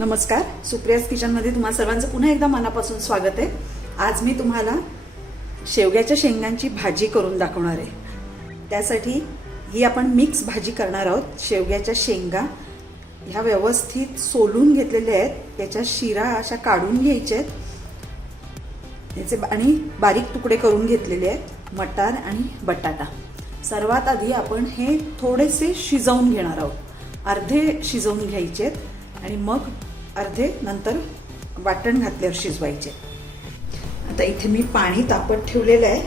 नमस्कार, सुप्रियाज किचनमध्ये तुम्हा सर्वांचं पुन्हा एकदा मनापासून स्वागत आहे। आज मी तुम्हाला शेवग्याच्या शेंगांची भाजी करून दाखवणार आहे। त्यासाठी ही आपण मिक्स भाजी करणार आहोत। शेवग्याच्या शेंगा ह्या व्यवस्थित सोलून घेतलेल्या आहेत, त्याच्या शिरा अशा काढून घ्यायच्या आहेत, याचे आणि बारीक तुकडे करून घेतलेले आहेत। मटार आणि बटाटा सर्वात आधी आपण हे थोडेसे शिजवून घेणार आहोत। अर्धे शिजवून घ्यायचे आहेत आणि मग अर्धे नंतर वाटण घातल्यावर शिजवायचे। आता इथे मी पाणी तापत ठेवलेलं आहे,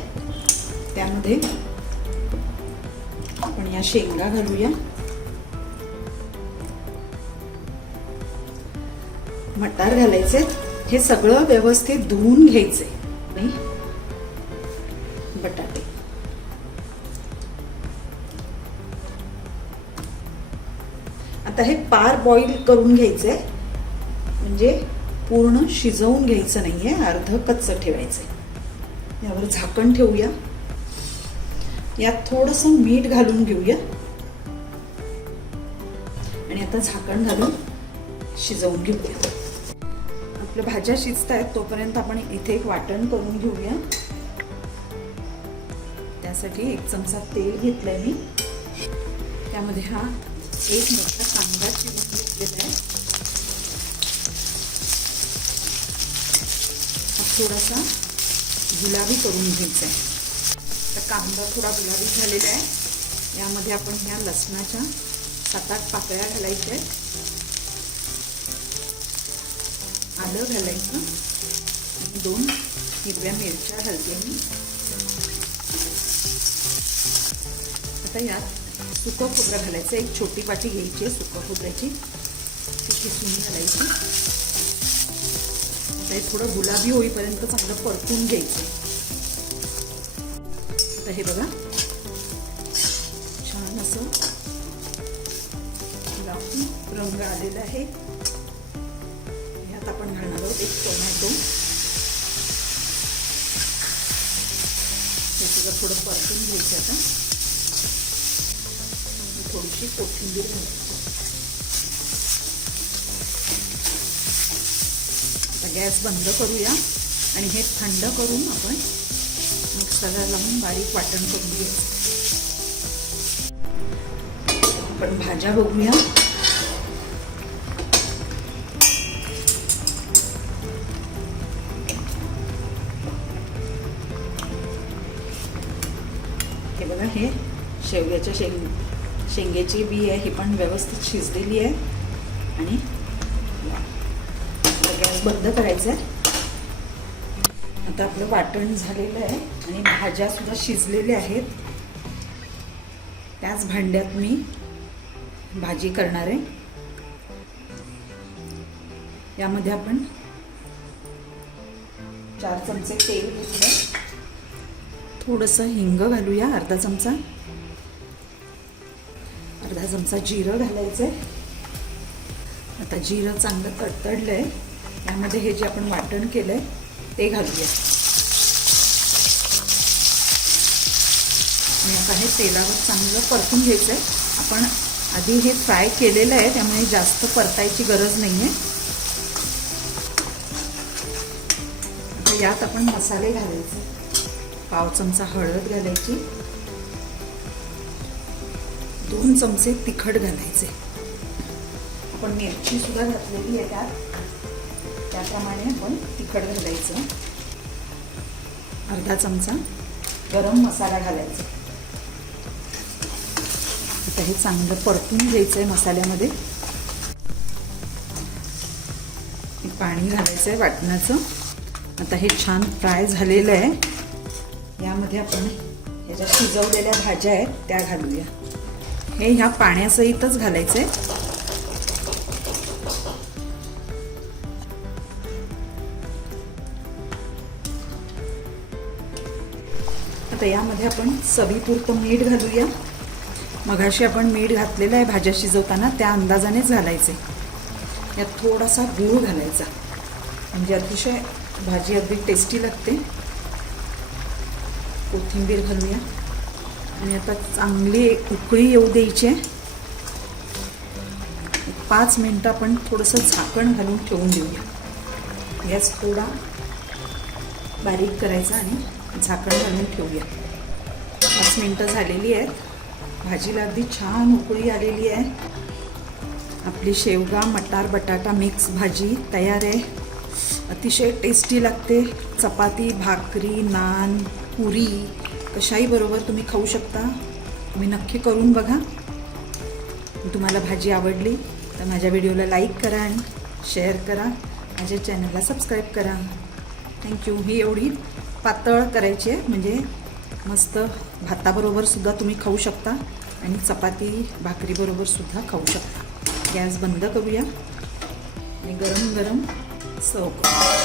त्यामध्ये आपण या शेंगा घालूया। मटार घालायचे, हे सगळं व्यवस्थित धुवून घ्यायचे आणि बटाटे आता हे पार बॉईल करून घ्यायचे, म्हणजे पूर्ण शिजवून घ्यायचं नाहीये, अर्ध कच्चं ठेवायचं। यावर झाकण ठेवूया, यात थोडंसं मीठ घालून घेऊया आणि आता झाकण घालून शिजवून घेऊया। आपल्या भाज्या शिजतायत तोपर्यंत आपण इथे एक वाटण करून घेऊया। त्यासाठी 1 चमचा तेल घेतलंय मी, त्यामध्ये हा एक मोठा कांदा चिरून घेतलेला आहे। थोडासा गुलाबी करून घ्यायचा आहे। तर कांदा थोडा गुलाबी झालेला आहे, यामध्ये आपण ह्या लसणाच्या 7-8 पाकळ्या घालायच्या आहेत। आलं घालायचं आणि 2 हिरव्या मिरच्या घालते मी। आता यात सुकं खोबरं घालायचं, एक छोटी वाटी घ्यायची आहे सुकं खोबऱ्याची, ती किसून घालायची। आता हे थोडं गुलाबी होईपर्यंत चांगलं परतून घ्यायचं। आता हे बघा छान असं रंग आलेला आहे। यात आपण घालणार आहोत 1 टोमॅटो, हे सगळं थोडं परतून घ्यायचं। आता थोडीशी कोथिंबीर घालायची। आता गॅस बंद करूया आणि हे थंड करून आपण मिक्सरला लावून बारीक वाटण करून घ्यायचं। आपण भाज्या बघूया। हे बघा, हे शेवग्याच्या शेंगेची बी आहे, ही पण व्यवस्थित शिजलेली आहे आणि गॅस बंद करायचा आहे। आता आपलं वाटण झालेलं आहे आणि भाज्या सुद्धा शिजलेल्या आहेत। त्याच भांड्यात मी भाजी करणार आहे। यामध्ये आपण 4 चमचे तेल घेतलं, थोडंसं हिंग घालूया, अर्धा चमचा जिरं घालायचंय। आता जिरं चांगलं तडतडलंय, यामध्ये हे जे आपण वाटण केलंय ते घालूया आणि आता हे तेलावर चांगलं परतून घ्यायचंय। आपण आधी हे फ्राय केलेलं आहे, त्यामुळे जास्त परतायची गरज नाहीये। आता यात आपण मसाले घालायचे, 1/2 चमचा हळद घालायची, 2 चमचे तिखट घालायचे। आपण मिरची सुद्धा घातलेली आहे त्यात, त्याप्रमाणे आपण तिखट घालायचं। अर्धा चमचा गरम मसाला घालायचा। आता हे चांगलं परतून घ्यायचंय मसाल्यामध्ये। पाणी घालायचंय वाटणाचं। आता हे छान फ्राय झालेलं आहे, यामध्ये आपण ह्याच्या शिजवलेल्या भाज्या आहेत त्या घालूया। हे ह्या पाण्यासहितच घालायचंय। आता यामध्ये आपण चवीपुरतं मीठ घालूया। मगाशी आपण मीठ घातलेलं आहे भाज्या शिजवताना, त्या अंदाजानेच घालायचे। यात थोडासा गूळ घालायचा, म्हणजे अतिशय भाजी अगदी टेस्टी लागते। कोथिंबीर घालूया आणि आता चांगली उकळी येऊ द्यायची। 5 मिनटं आपण थोडंसं झाकण घालून ठेवून देऊया. गॅस थोडा बारीक करायचा आणि झाकण घालून ठेवूया. 5 मिनटं झालेली आहेत. भाजीला अगदी छान उकळी आलेली आहे. आपली शेवगा मटार बटाटा मिक्स भाजी तयार आहे. अतिशय टेस्टी लागते. चपाती, भाकरी, नान, पुरी कशाही बरोबर तुम्ही खाऊ शकता. तुम्ही नक्की करून बघा. तुम्हाला भाजी आवडली तर माझ्या व्हिडिओला लाईक करा आणि शेअर करा. माझ्या चॅनलला सबस्क्राईब करा. थँक्यू. ही एवढी पातळ करायची आहे म्हणजे मस्त भाताबरोबर सुद्धा तुम्ही खाऊ शकता आणि चपाती भाकरीबरोबर सुद्धा खाऊ शकता. गॅस बंद करूया आणि गरम गरम सर्व करू.